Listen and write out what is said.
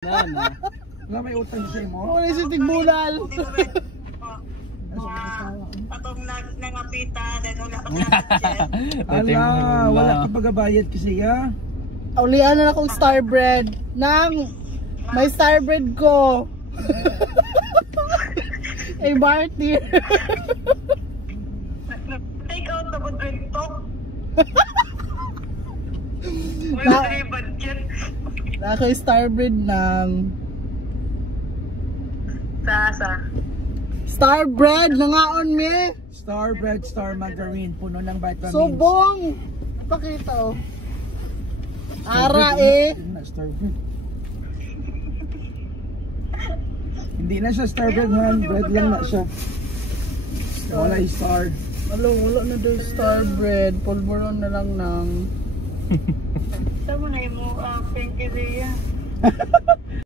Wala may utang sa mo? Wala si Tigbulal. Atong nangapita dan wala pa Ala, wala ka pagabayad kasi ya. Ulian na akong star bread. Nang may star bread ko. Ay Marty. Take out the drink talk. Wala budget. Na ako star bread ng Sa star bread nangaon me. Star bread, star margarine, puno ng vitamins. Subong. Pakita oh. Ara eh. Star bread. Hindi na siya star bread, man. Bread lang na siya. Wala yung star. Wala na daw star bread. Pulburon na lang ng Tama na yung pinky day.